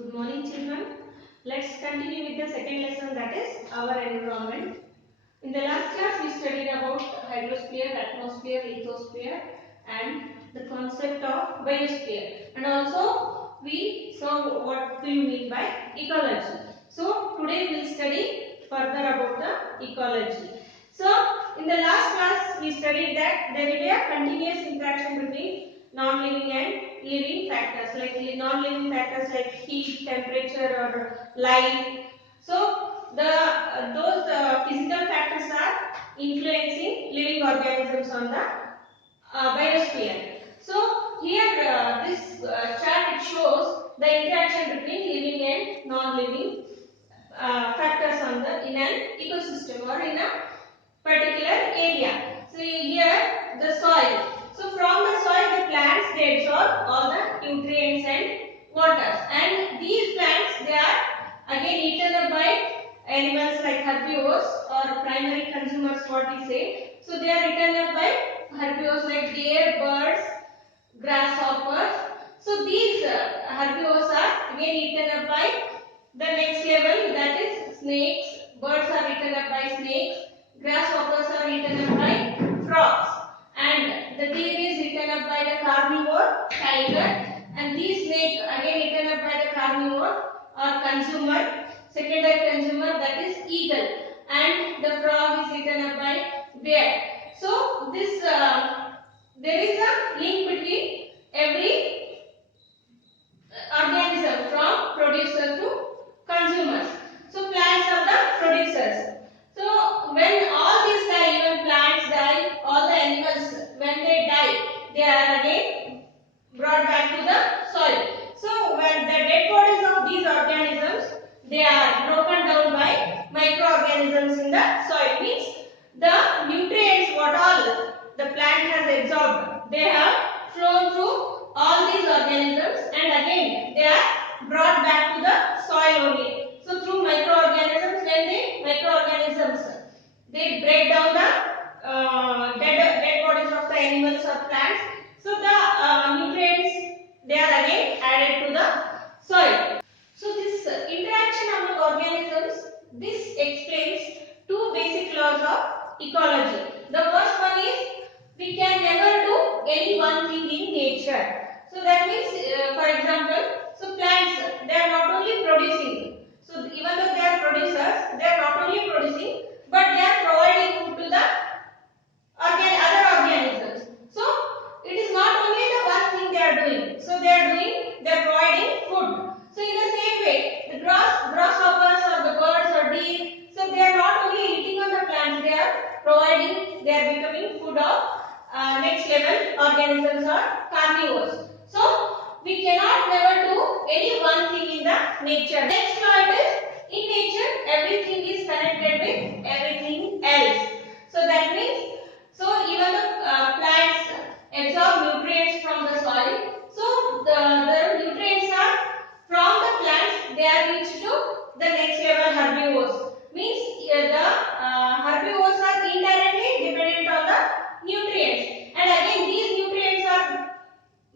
Good morning, children. Let's continue with the second lesson, that is our environment. In the last class, we studied about hydrosphere, atmosphere, lithosphere, and the concept of biosphere. And also, we saw what we mean by ecology. So, today we will study further about the ecology. So, in the last class, we studied that there will be a continuous interaction between non-living and living factors, like non-living factors like heat, temperature, or light. So those physical factors are influencing living organisms on the biosphere. So here this chart it shows the interaction between living and non-living factors on the in an ecosystem or in a particular area. So here the soil. So from the soil the plants they absorb all the nutrients and waters, and these plants they are again eaten up by animals like herbivores or primary consumers, what we say. So they are eaten up by herbivores like deer, birds, grasshoppers. So these herbivores are again eaten up by the next level, that is snakes. Birds are eaten up by snakes. Grasshoppers are eaten up by frogs, and the deer is eaten up by the carnivore tiger, and these snake again eaten up by the carnivore or consumer, secondary consumer, that is eagle, and the frog is eaten up by bear. So this there is a link between every organism from producer to consumers. So plants are the producers. So when all these die, even plants die, all the animals when they die, they are again brought back to the soil. So when the dead bodies of these organisms, they are broken down by microorganisms in the soil. Means the nutrients what all the plant has absorbed, they have flown through all these organisms, and again they are brought back to the soil only. So through microorganisms, when the microorganisms they break down the dead bodies of the animals or plants, so the nutrients they are again added to the soil. So this interaction among organisms, this explains two basic laws of ecology. The first one is we can never do any one thing in nature. So that means, for example, so plants they are not only producing. So even though they are producers, they are not only producing, but they are providing food to the other organisms. So it is not only the one thing they are doing. So they are providing food. So in the same way, the grasshoppers or the birds or deer, so they are not only eating on the plants, they are providing, they are becoming food of next level organisms or carnivores. So we cannot never do any one thing in the nature. Next law it is, in nature everything is connected with everything else. So that means, so even the plants absorb nutrients from the soil. So the nutrients are from the plants, they are reached to the next level herbivores. Means the herbivores are indirectly dependent on the nutrients, and again these nutrients are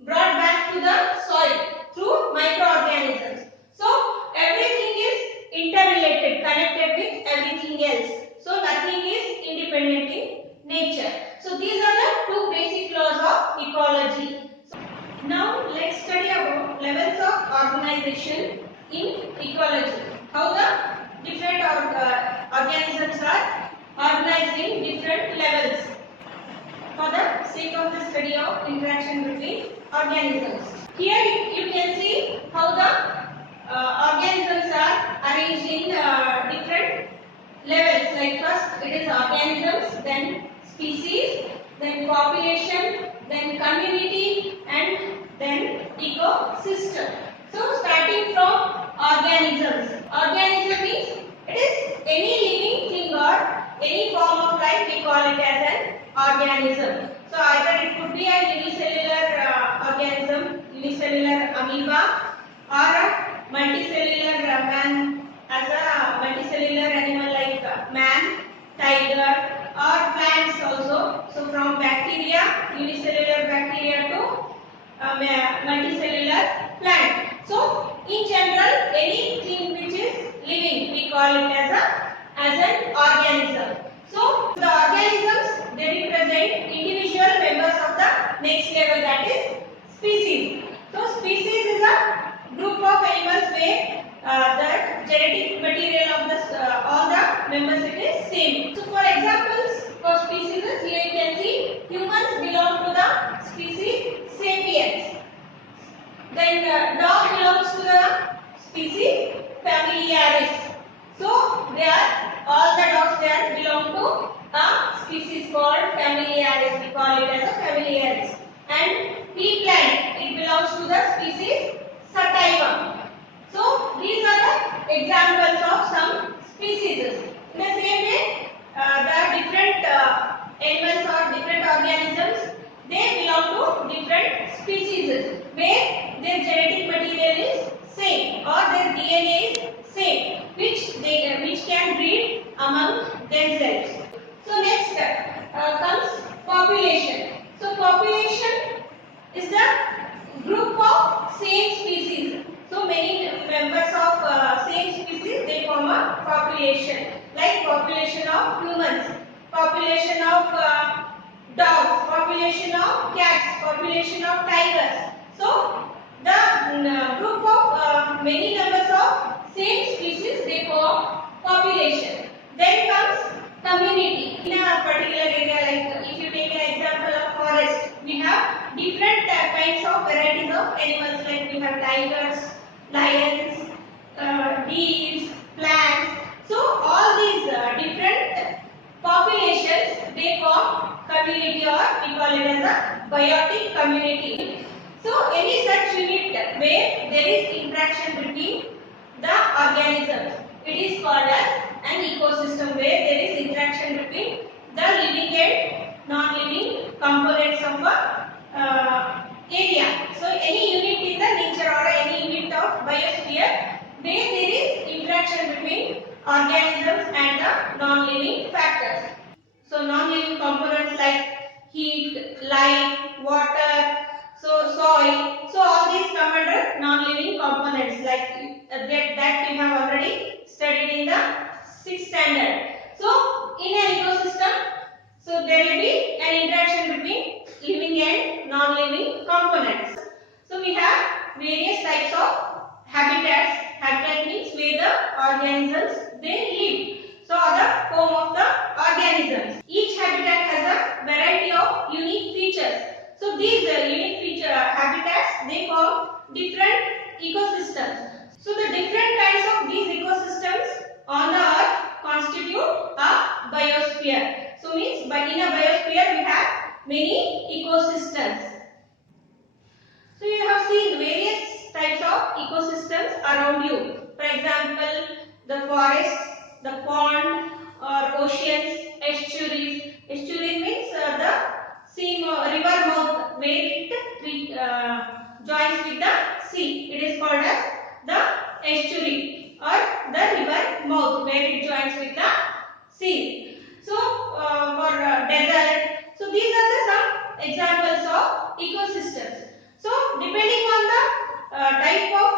brought back to the soil through microorganisms. So everything is interrelated, connected with everything else. So nothing is independent in nature. So these are the two basic laws of ecology. So now let's study about levels of organization in ecology. How the different organisms are organized in different levels, for the sake of the study of interaction between organisms. Here you can see how the organisms are arranged in different levels. Like first it is organisms, then species, then population, then community, and then ecosystem. So starting from organisms. Organism means it is any living thing or any form of life, we call it as an organism. So either it could be a unicellular organism, unicellular amoeba, or a multicellular man, as a multicellular animal like man, tiger, or plants also. So from bacteria, unicellular bacteria to multicellular plant. So in general anything which is living, we call it as an organism. So the organisms, they represent individual members of the next level, that is species. So species is a group of animals where the genetic material of the all the members it is same. So for examples for species, here you can see humans belong to the species sapiens. Then dog belongs to the species familiaris. So they are all the dogs there belong to a species called familiaris. We call it as a familiaris. And pea plant, it belongs to the species sativum. So these are the examples of some species. In the same way, the different animals or different organisms, they belong to different species where their genetic material is same or their DNA is same, which can breed among themselves. So next comes population. So population is the group of same species. So many members of same species, they form a population. Like population of humans, population of dogs, population of cats, population of tigers. So the group of many members of same species, they form population. Then comes community. In a particular area, like if you take an example of forest, we have different kinds of varieties of animals, like we have tigers, lions, deers, plants. So all these different populations, they form community, or we call it as a biotic community. So any such unit where there is interaction between the organisms, it is called as an ecosystem, where there is interaction between the living and non-living components of a area. So any unit in the nature or any unit of biosphere where there is interaction between organisms and the non-living factors. So non-living components like heat, light, water, so soil. So all these come under non-living components, like that we have already studied in the 6th standard. So in an ecosystem, so there will be an interaction between living and non-living components. So we have various types of habitats. Habitat means where the organisms they live. So the home of the organisms. Each habitat has a variety of unique features. So these unique feature habitats, they form different ecosystems. So the different kinds of these ecosystems on the earth constitute a biosphere. So means but in a biosphere we have many ecosystems. So you have seen various types of ecosystems around you. For example, the forests, the pond or oceans, estuaries. Estuary means the sea river mouth where it joins with the sea. It is called as the estuary, or the river mouth where it joins with the sea. So for desert. So these are the some examples of ecosystems. So depending on the type of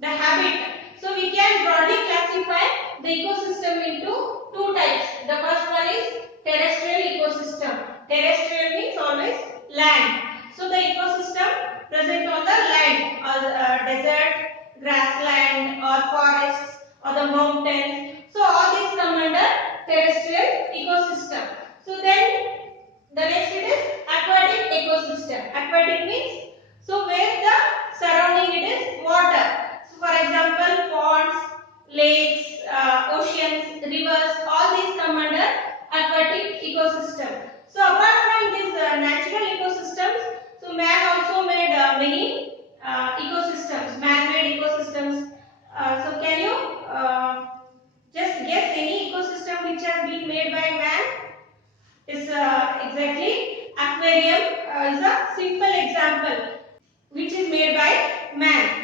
the habit, so we can broadly classify the ecosystem into two types. The first one is terrestrial ecosystem. Terrestrial means always land. So the ecosystem present on the land, or desert, grassland, or forests, or the mountains. So all these come under terrestrial ecosystem. So then the next it is aquatic ecosystem. Aquatic means so where the surrounding it is water. So for example, ponds, lakes, oceans, rivers, all these come under aquatic ecosystem. So apart from these natural ecosystems, so man also made many ecosystems, man-made ecosystems. So can you just guess any ecosystem which has been made by man? Is exactly aquarium is a simple example which is made by man.